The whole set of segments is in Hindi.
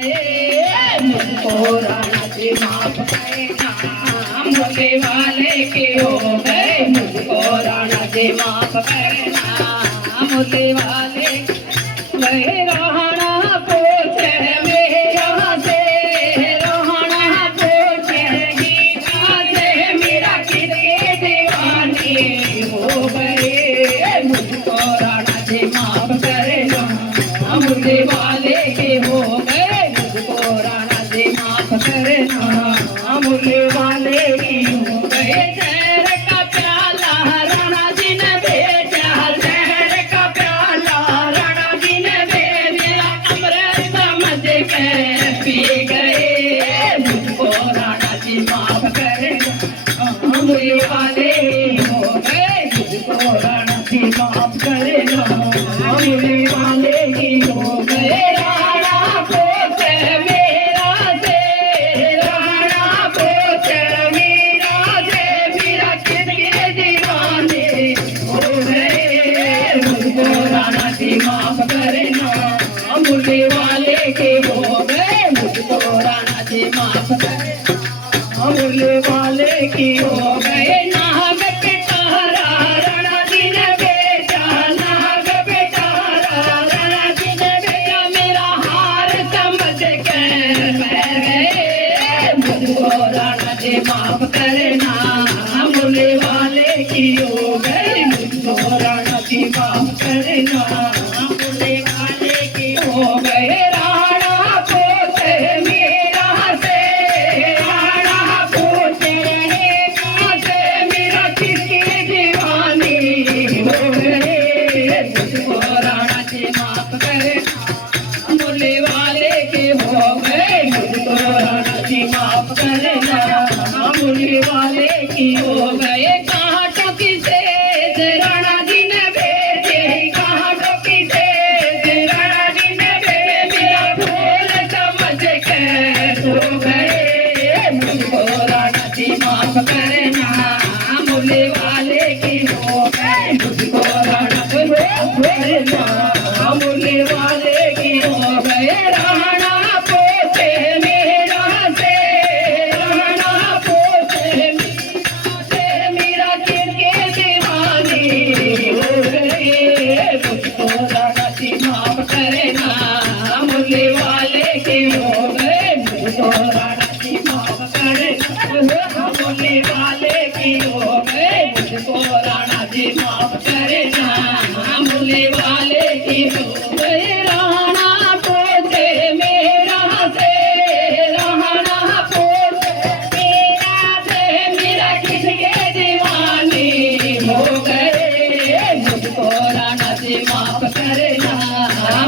मुझको राणा जी माफ करना, भोले वाले के हो गए। मुझको राणा जी माफ करना, भोले वाले गए। राणा पूछे मेरा से, राणा पूछे गीता से, मेरा किसके दीवाने हो गए। मुझको राणा जी माफ करना, भोले वाले के हो गए। मुझको राणा जी माफ करना, भोले वाले की हो गए। जहर का प्याला राणा जी ने भेजा, जहर का प्याला राणा जी ने भेजा, अमृत समझ के पी गए। मुझको राणा जी माफ करना, भोले वाले हो गए। मुझको राणा जी माफ करना, भोले वाले की हो गए। राणा पूछे मेरा से, राणा पूछे मेरा से, मेरा किसके दीवाने हो गए। मुझको राणा जी माफ करना, भोले वाले के हो गए। मुझको राणा जी माफ करना, भोले वाले की हो गए। नाग पिटारा राणा जी ने बेचा, नाग पिटारा राणा जी ने बेचा, मेरा हार समझ के बह गए। मुझको राणा जी माफ करना, भोले वाले की हो गए। मुझको राणा जी माफ करना, भोले वाले की हो गए। राणा पूछे मेरा से, राणा पूछे मेरा से, मेरा किसके दीवाने हो गए। मुझको राणा जी माफ करना, भोले वाले के हो गए। मुझको राणा जी माफ करना, भोले वाले की हो गए। कांटों की सेज राणा जी ने भेजे, कांटों की सेज राणा जी ने भेजे, मेरा फूल समझ के सो गए। मुझको राणा जी माफ करना, भोले वाले की हो गए। मुझको राणा जी माफ करना, भोले वाले की हो गए। राणा पूछे मेरा से, राणा पूछे मेरा से, मेरा किसके दीवाने हो गए। मुझको राणा जी माफ करना, भोले वाले के हो गए। मुझको राणा जी माफ करना, भोले वाले की हो गए। मुझको राणा जी माफ करना, भोले वाले की हो गए। राणा पूछे मेरा से, राणा पूछे मेरा से, मेरा किसके दीवाने हो गए। मुझको राणा जी माफ करना,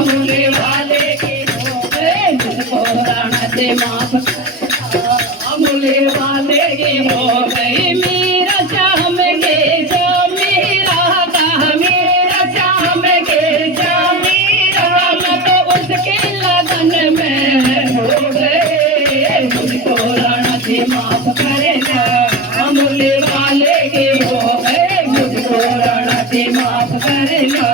भोले वाले की हो गए। मुझको राणा जी माफ करना, भोले वाले की हो गई। मेरा श्याम के जो मेरा का, मेरा श्याम के जो मेरा, मैं तो उसके लगन में हो गए। मुझको राणा जी माफ करना, भोले वाले के हो गए। मुझको राणा जी माफ करना,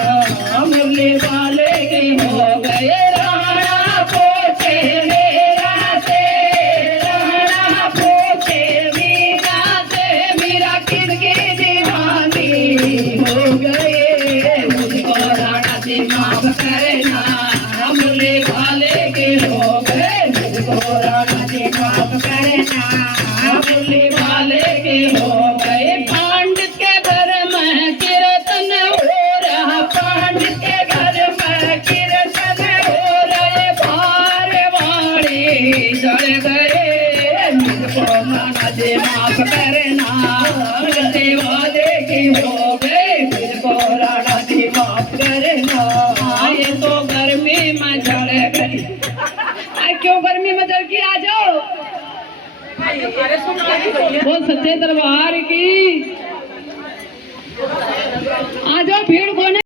भोले वाले के हो गए। राणा पूछे मेरा से, राणा पूछे मेरा से, मेरा किसके दीवाने हो गए। मुझको राणा जी माफ करना, भोले वाले के हो गए। मुझको राणा जी माफ करना, भोले वाले के हो गए। पंडित के घर में कीर्तन हो रहा, पंडित के घर में कीर्तन हो रहे, बार वाणी जड़ गए। मुझको राणा जी माफ करना, भोले वाले की हो गए। मुझको राणा जी माफ करना, ये तो गर्मी में जड़ गई। क्यों गर्मी में जड़ की? आ जाओ, वो सच्चे दरबार की आ जाओ, भीड़ कोने